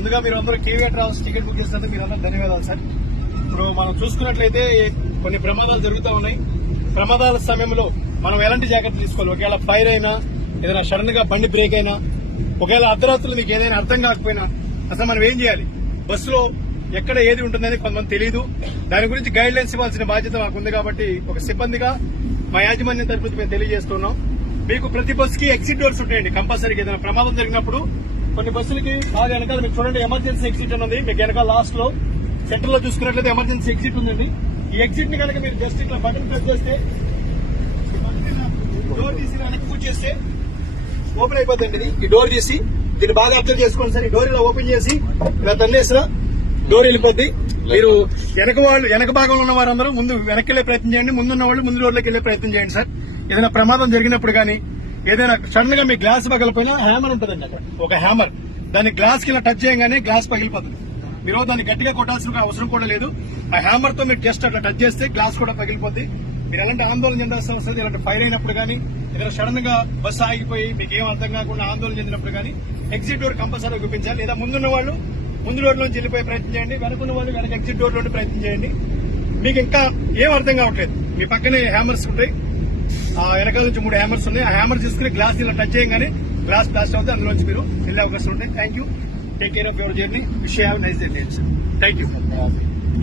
ముందుగా మీరు అందరూ కేవీ ట్రావెల్స్ టికెట్ బుక్ చేసినందుకు మీరు అందరూ ధన్యవాదాలు సార్. ఇప్పుడు మనం చూసుకున్నట్లయితే కొన్ని ప్రమాదాలు జరుగుతూ ఉన్నాయి. ప్రమాదాల సమయంలో మనం ఎలాంటి జాగ్రత్తలు తీసుకోవాలి? ఒకవేళ ఫైర్ అయినా, ఏదైనా సడన్ గా బండి బ్రేక్ అయినా, ఒకవేళ అర్ధరాత్రులు మీకు ఏదైనా అర్థం కాకపోయినా అసలు మనం ఏం చేయాలి? బస్సులో ఎక్కడ ఏది ఉంటుందని కొంతమంది తెలియదు. దాని గురించి గైడ్ లైన్స్ ఇవ్వాల్సిన బాధ్యత మాకు ఉంది. కాబట్టి ఒక సిబ్బందిగా మా యాజమాన్యం తరపు నుంచి మేము తెలియజేస్తున్నాం. మీకు ప్రతి బస్సుకి ఎగ్జిట్ డోర్స్ ఉంటాయండి. కంపల్సరీగా ఏదైనా ప్రమాదం జరిగినప్పుడు కొన్ని బస్సులకి బాగా వెనకాల మీకు చూడండి ఎమర్జెన్సీ ఎగ్జిట్ ఉన్నది. మీకు వెనకాల లాస్ట్ లో సెంటర్ లో చూసుకున్నట్లయితే ఎమర్జెన్సీ ఎగ్జిట్ ఉందండి. ఈ ఎగ్జిట్ ని కనుక మీరు జస్ట్ ఇట్లా బటన్ ప్రెస్ చేస్తే డోర్ తీసి వెనక్కి పూజ చేస్తే ఓపెన్ అయిపోతుంది. ఈ డోర్ తీసి దీన్ని బాగా అబ్జర్వ్ చేసుకోండి సార్. ఈ డోర్ ఇలా ఓపెన్ చేసి ఇలా తన్నేసిన డోర్ వెళ్ళిపోద్ది. మీరు వెనక భాగంలో ఉన్న వారందరూ ముందు వెనక్కి వెళ్లే ప్రయత్నం చేయండి. ముందున్న వాళ్ళు ముందు డోర్లోకి వెళ్లే ప్రయత్నం చేయండి సార్. ఏదైనా ప్రమాదం జరిగినప్పుడు కానీ ఏదైనా సడన్ గా మీ గ్లాస్ పగలిపోయినా హ్యామర్ ఉంటుందండి. అక్కడ ఒక హ్యామర్, దాన్ని గ్లాస్ కి ఇలా టచ్ చేయగానే గ్లాస్ పగిలిపోతుంది. మీరు దాన్ని గట్టిగా కొట్టాల్సిన అవసరం కూడా లేదు. ఆ హ్యామర్ తో మీరు జస్ట్ అట్లా టచ్ చేస్తే గ్లాస్ కూడా పగిలిపోద్ది. మీరు ఎలాంటి ఆందోళన చెందాల్సిన అవసరం లేదు. ఇలాంటి ఫైర్ అయినప్పుడు కానీ ఏదైనా సడన్ గా బస్సు ఆగిపోయి మీకు ఏం అర్థం కాకుండా ఆందోళన చెందినప్పుడు కానీ ఎగ్జిట్ డోర్ కంపల్సరీ చూపించాలి. లేదా ముందున్న వాళ్ళు ముందు డోర్ నుంచి వెళ్ళిపోయే ప్రయత్నం చేయండి. వెనకున్న వాళ్ళు వెనక ఎగ్జిట్ డోర్ లోనే ప్రయత్నం చేయండి. మీకు ఇంకా ఏం అర్థం కావట్లేదు, మీ పక్కనే హ్యామర్స్ ఉంటాయి. ఆ వెనకాల నుంచి 3 హ్యామర్స్ ఉన్నాయి. ఆ హ్యామర్ తీసుకుని గ్లాస్ ఇలా టచ్ చేయగానే గ్లాస్ బ్లాస్ట్ అవుతుంది. అందులోంచి మీరు వెళ్ళే అవకాశం ఉంటాయి. Thank you. Take care of your journey. Wish you have nice day. Thank you.